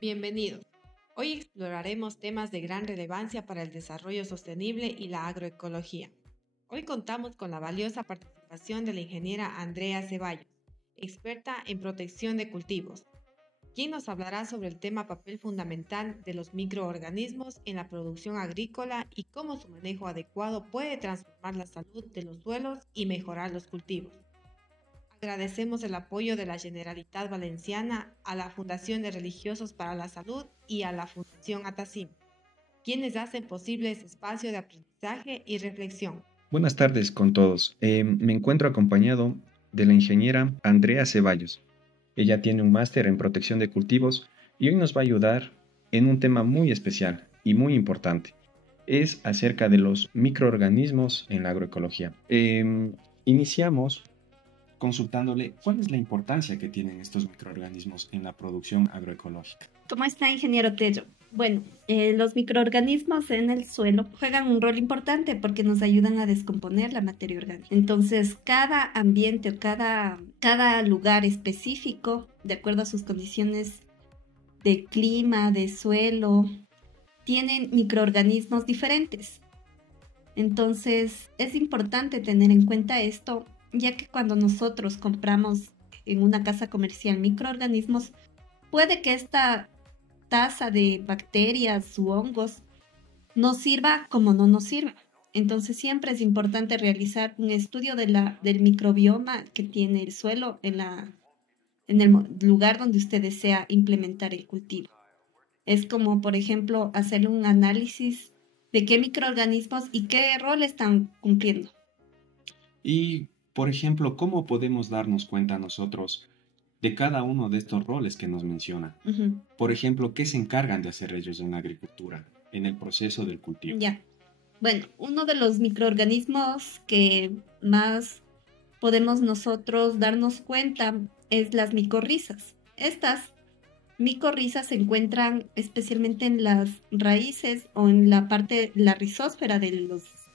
Bienvenidos. Hoy exploraremos temas de gran relevancia para el desarrollo sostenible y la agroecología. Hoy contamos con la valiosa participación de la ingeniera Andrea Ceballos, experta en protección de cultivos, quien nos hablará sobre el tema papel fundamental de los microorganismos en la producción agrícola y cómo su manejo adecuado puede transformar la salud de los suelos y mejorar los cultivos. Agradecemos el apoyo de la Generalitat Valenciana, a la Fundación de Religiosos para la Salud y a la Fundación Atacim, quienes hacen posible ese espacio de aprendizaje y reflexión. Buenas tardes con todos. Me encuentro acompañado de la ingeniera Andrea Ceballos. Ella tiene un máster en protección de cultivos y hoy nos va a ayudar en un tema muy especial y muy importante. Es acerca de los microorganismos en la agroecología. Iniciamos consultándole cuál es la importancia que tienen estos microorganismos en la producción agroecológica. ¿Cómo está, ingeniero Tello? Bueno, los microorganismos en el suelo juegan un rol importante porque nos ayudan a descomponer la materia orgánica. Entonces, cada ambiente o cada lugar específico, de acuerdo a sus condiciones de clima, de suelo, tienen microorganismos diferentes. Entonces, es importante tener en cuenta esto, ya que cuando nosotros compramos en una casa comercial microorganismos, puede que esta tasa de bacterias u hongos nos sirva como no nos sirva. Entonces siempre es importante realizar un estudio del microbioma que tiene el suelo en el lugar donde usted desea implementar el cultivo. Es como, por ejemplo, hacer un análisis de qué microorganismos y qué rol están cumpliendo. Y, por ejemplo, ¿cómo podemos darnos cuenta nosotros de cada uno de estos roles que nos menciona? Por ejemplo, ¿qué se encargan de hacer ellos en la agricultura, en el proceso del cultivo? Ya. Bueno, uno de los microorganismos que más podemos nosotros darnos cuenta es las micorrizas. Estas micorrizas se encuentran especialmente en las raíces o en la parte, la rizósfera de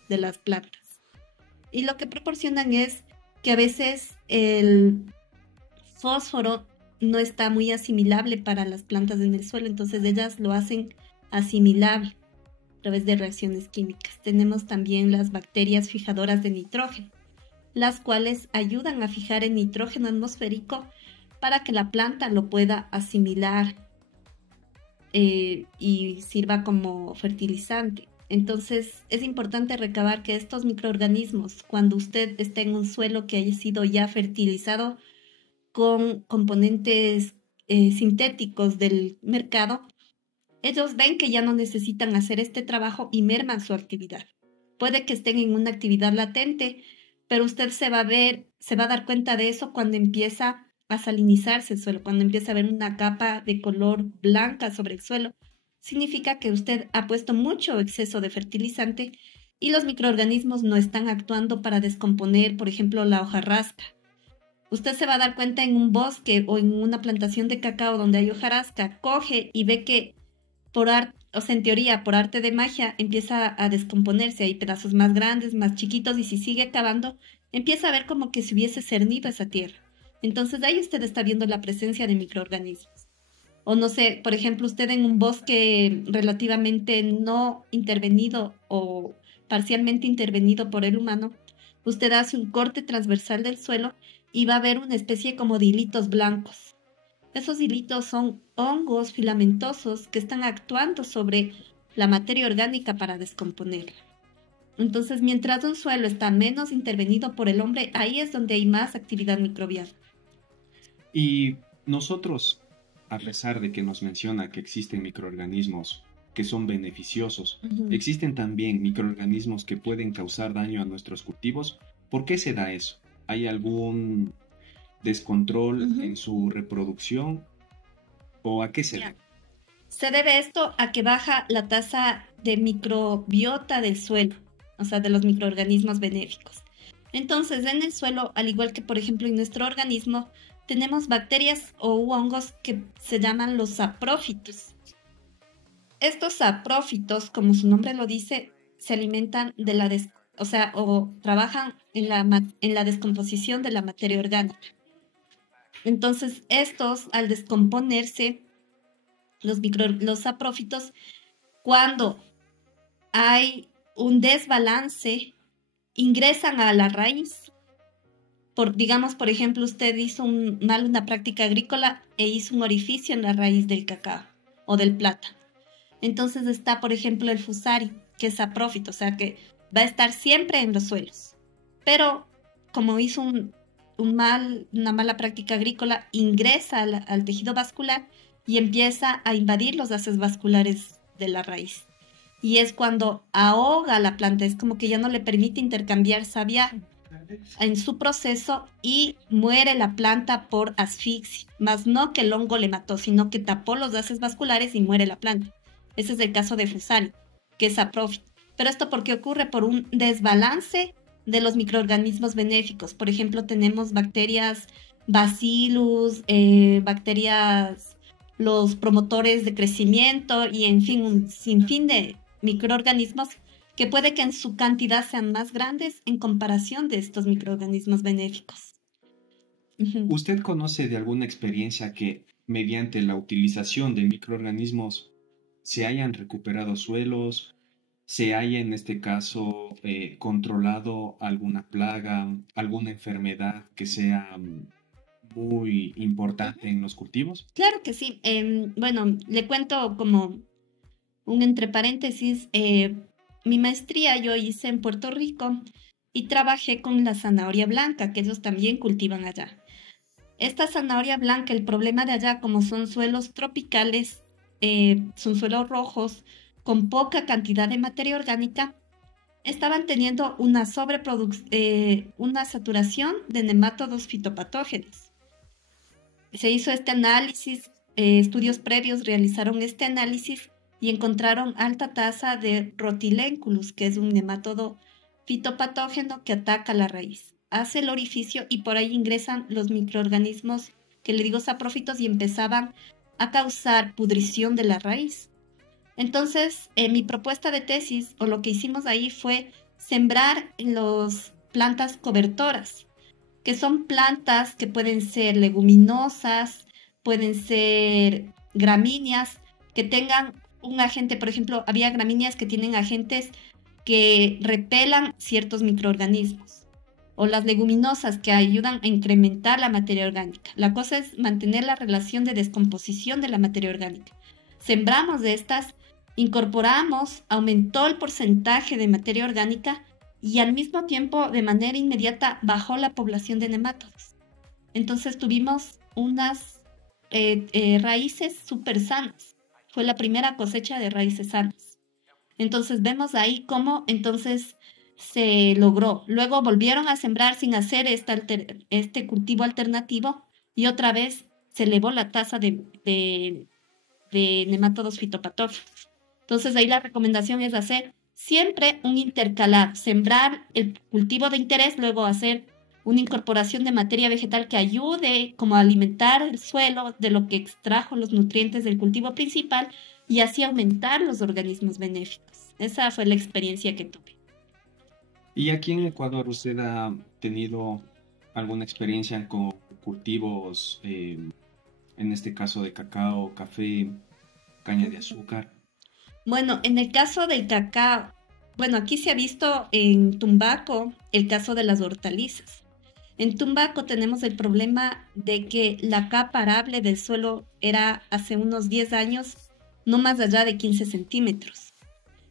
las plantas. Y lo que proporcionan es que a veces el fósforo no está muy asimilable para las plantas en el suelo, entonces ellas lo hacen asimilable a través de reacciones químicas. Tenemos también las bacterias fijadoras de nitrógeno, las cuales ayudan a fijar el nitrógeno atmosférico para que la planta lo pueda asimilar y sirva como fertilizante. Entonces es importante recabar que estos microorganismos, cuando usted está en un suelo que haya sido ya fertilizado con componentes sintéticos del mercado, ellos ven que ya no necesitan hacer este trabajo y merman su actividad. Puede que estén en una actividad latente, pero usted se va a dar cuenta de eso cuando empieza a salinizarse el suelo, cuando empieza a haber una capa de color blanca sobre el suelo. Significa que usted ha puesto mucho exceso de fertilizante y los microorganismos no están actuando para descomponer, por ejemplo, la hojarasca. Usted se va a dar cuenta en un bosque o en una plantación de cacao donde hay hojarasca, coge y ve que en teoría, por arte de magia, empieza a descomponerse. Hay pedazos más grandes, más chiquitos, y si sigue cavando, empieza a ver como que se hubiese cernido esa tierra. Entonces, de ahí usted está viendo la presencia de microorganismos. O no sé, por ejemplo, usted en un bosque relativamente no intervenido o parcialmente intervenido por el humano, usted hace un corte transversal del suelo y va a ver una especie como de hilitos blancos. Esos hilitos son hongos filamentosos que están actuando sobre la materia orgánica para descomponerla. Entonces, mientras un suelo está menos intervenido por el hombre, ahí es donde hay más actividad microbiana. Y nosotros, a pesar de que nos menciona que existen microorganismos que son beneficiosos, existen también microorganismos que pueden causar daño a nuestros cultivos. ¿Por qué se da eso? ¿Hay algún descontrol en su reproducción o a qué se debe? Se debe esto a que baja la tasa de microbiota del suelo, o sea, de los microorganismos benéficos. Entonces, en el suelo, al igual que por ejemplo en nuestro organismo, tenemos bacterias o hongos que se llaman los saprófitos. Estos saprófitos, como su nombre lo dice, se alimentan de o trabajan en la descomposición de la materia orgánica. Entonces, estos, al descomponerse, los saprófitos, cuando hay un desbalance, ingresan a la raíz. Digamos, por ejemplo, usted hizo mal una práctica agrícola e hizo un orificio en la raíz del cacao o del plátano. Entonces está, por ejemplo, el fusario, que es saprófito, o sea que va a estar siempre en los suelos. Pero como hizo una mala práctica agrícola, ingresa al tejido vascular y empieza a invadir los haces vasculares de la raíz. Y es cuando ahoga la planta, es como que ya no le permite intercambiar savia en su proceso y muere la planta por asfixia. Más no que el hongo le mató, sino que tapó los haces vasculares y muere la planta. Ese es el caso de fusario, que es saprófito. Pero esto ¿por qué ocurre? Por un desbalance de los microorganismos benéficos. Por ejemplo, tenemos bacterias bacillus, bacterias, los promotores de crecimiento y en fin, un sinfín de microorganismos que puede que en su cantidad sean más grandes en comparación de estos microorganismos benéficos. ¿Usted conoce de alguna experiencia que mediante la utilización de microorganismos se hayan recuperado suelos, se haya en este caso controlado alguna plaga, alguna enfermedad que sea muy importante en los cultivos? Claro que sí. Bueno, le cuento como un entre paréntesis. Mi maestría yo hice en Puerto Rico y trabajé con la zanahoria blanca, que ellos también cultivan allá. Esta zanahoria blanca, el problema de allá, como son suelos tropicales, son suelos rojos, con poca cantidad de materia orgánica, estaban teniendo una saturación de nemátodos fitopatógenos. Se hizo este análisis, estudios previos realizaron este análisis y encontraron alta tasa de Rhotilenculus, que es un nemátodo fitopatógeno que ataca la raíz. Hace el orificio y por ahí ingresan los microorganismos que le digo saprófitos y empezaban a causar pudrición de la raíz. Entonces, mi propuesta de tesis o lo que hicimos ahí fue sembrar las plantas cobertoras, que son plantas que pueden ser leguminosas, pueden ser gramíneas, que tengan un agente. Por ejemplo, había gramíneas que tienen agentes que repelan ciertos microorganismos, o las leguminosas que ayudan a incrementar la materia orgánica. La cosa es mantener la relación de descomposición de la materia orgánica. Sembramos de estas, incorporamos, aumentó el porcentaje de materia orgánica y al mismo tiempo, de manera inmediata, bajó la población de nemátodos. Entonces tuvimos unas raíces súper sanas. Fue la primera cosecha de raíces sanas. Entonces vemos ahí cómo entonces se logró. Luego volvieron a sembrar sin hacer este cultivo alternativo y otra vez se elevó la tasa de nemátodos fitopatógenos. Entonces ahí la recomendación es hacer siempre un intercalar, sembrar el cultivo de interés, luego hacer una incorporación de materia vegetal que ayude como a alimentar el suelo de lo que extrajo los nutrientes del cultivo principal y así aumentar los organismos benéficos. Esa fue la experiencia que tuve. ¿Y aquí en Ecuador usted ha tenido alguna experiencia con cultivos, en este caso de cacao, café, caña de azúcar? Bueno, en el caso del cacao, bueno, aquí se ha visto en Tumbaco el caso de las hortalizas. En Tumbaco tenemos el problema de que la capa arable del suelo era hace unos 10 años no más allá de 15 centímetros.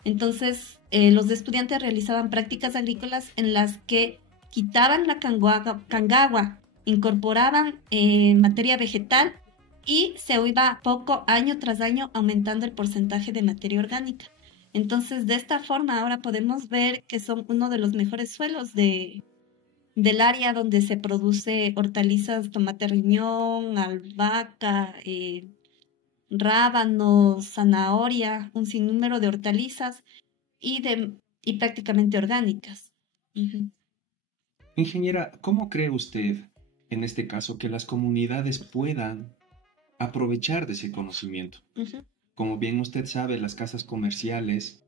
Entonces, los estudiantes realizaban prácticas agrícolas en las que quitaban la cangagua, incorporaban materia vegetal y se iba poco, año tras año, aumentando el porcentaje de materia orgánica. Entonces, de esta forma, ahora podemos ver que son uno de los mejores suelos del área donde se produce hortalizas, tomate riñón, albahaca, rábanos, zanahoria, un sinnúmero de hortalizas y prácticamente orgánicas. Uh-huh. Ingeniera, ¿cómo cree usted, en este caso, que las comunidades puedan aprovechar de ese conocimiento? Uh-huh. Como bien usted sabe, las casas comerciales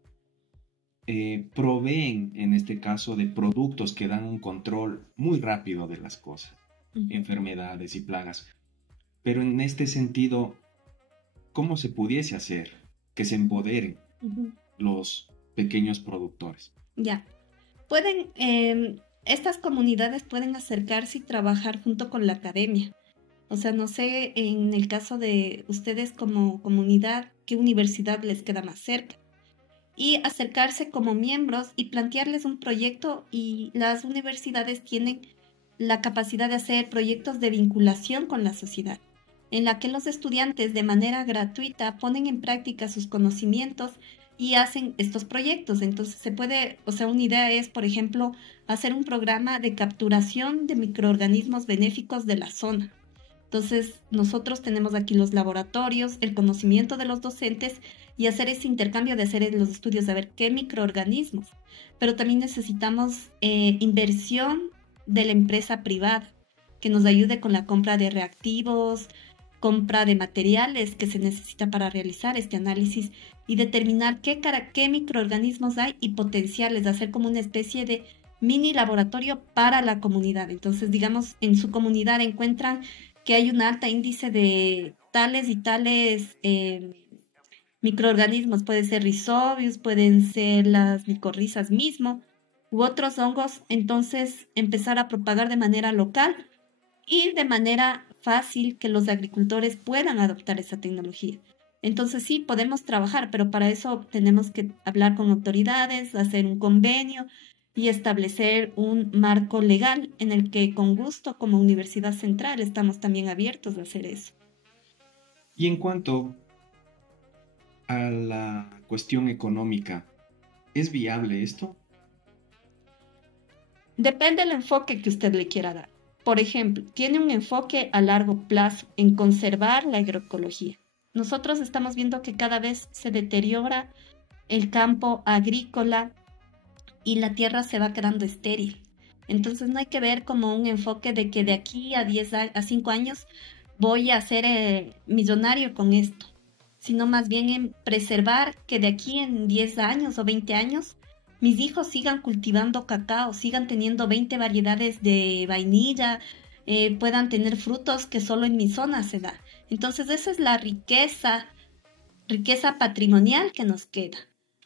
proveen, en este caso, de productos que dan un control muy rápido de las cosas, enfermedades y plagas. Pero en este sentido, cómo se pudiese hacer que se empoderen los pequeños productores. Ya. Estas comunidades pueden acercarse y trabajar junto con la academia. O sea, no sé, en el caso de ustedes como comunidad, ¿qué universidad les queda más cerca? Y acercarse como miembros y plantearles un proyecto, y las universidades tienen la capacidad de hacer proyectos de vinculación con la sociedad, en la que los estudiantes de manera gratuita ponen en práctica sus conocimientos y hacen estos proyectos. Entonces una idea es, por ejemplo, hacer un programa de capturación de microorganismos benéficos de la zona. Entonces, nosotros tenemos aquí los laboratorios, el conocimiento de los docentes y hacer ese intercambio de hacer los estudios de ver qué microorganismos. Pero también necesitamos inversión de la empresa privada que nos ayude con la compra de reactivos, compra de materiales que se necesita para realizar este análisis y determinar qué microorganismos hay y potenciarles, hacer como una especie de mini laboratorio para la comunidad. Entonces, digamos, en su comunidad encuentran que hay un alto índice de tales y tales microorganismos. Pueden ser rhizobius, pueden ser las micorrizas mismo, u otros hongos. Entonces, empezar a propagar de manera local y de manera fácil que los agricultores puedan adoptar esa tecnología. Entonces sí, podemos trabajar, pero para eso tenemos que hablar con autoridades, hacer un convenio y establecer un marco legal en el que con gusto como Universidad Central estamos también abiertos a hacer eso. Y en cuanto a la cuestión económica, ¿es viable esto? Depende del enfoque que usted le quiera dar. Por ejemplo, tiene un enfoque a largo plazo en conservar la agroecología. Nosotros estamos viendo que cada vez se deteriora el campo agrícola y la tierra se va quedando estéril. Entonces no hay que ver como un enfoque de que de aquí a 5 años voy a ser millonario con esto, sino más bien en preservar que de aquí en 10 años o 20 años mis hijos sigan cultivando cacao, sigan teniendo 20 variedades de vainilla, puedan tener frutos que solo en mi zona se da. Entonces esa es la riqueza patrimonial que nos queda.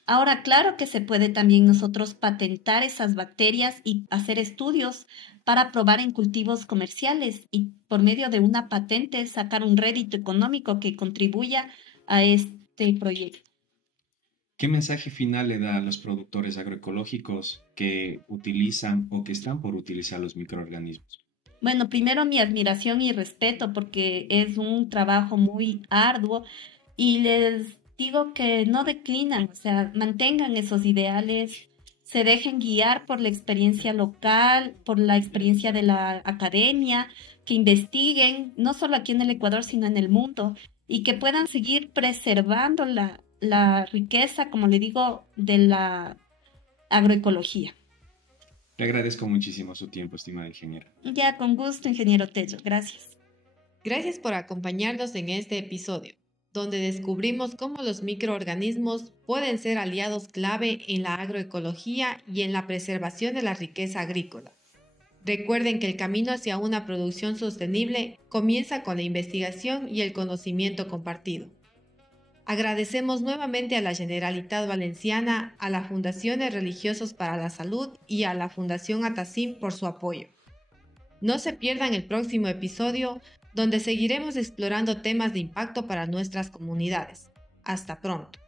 Ahora, claro que se puede también nosotros patentar esas bacterias y hacer estudios para probar en cultivos comerciales y por medio de una patente sacar un rédito económico que contribuya a este proyecto. ¿Qué mensaje final le da a los productores agroecológicos que utilizan o que están por utilizar los microorganismos? Bueno, primero mi admiración y respeto porque es un trabajo muy arduo y les digo que no declinan, o sea, mantengan esos ideales, se dejen guiar por la experiencia local, por la experiencia de la academia, que investiguen, no solo aquí en el Ecuador, sino en el mundo, y que puedan seguir preservando la riqueza, como le digo, de la agroecología. Le agradezco muchísimo su tiempo, estimada ingeniera. Ya, con gusto, ingeniero Tello. Gracias. Gracias por acompañarnos en este episodio, donde descubrimos cómo los microorganismos pueden ser aliados clave en la agroecología y en la preservación de la riqueza agrícola. Recuerden que el camino hacia una producción sostenible comienza con la investigación y el conocimiento compartido. Agradecemos nuevamente a la Generalitat Valenciana, a la Fundaciones Religiosos para la Salud y a la Fundación Atacim por su apoyo. No se pierdan el próximo episodio, donde seguiremos explorando temas de impacto para nuestras comunidades. Hasta pronto.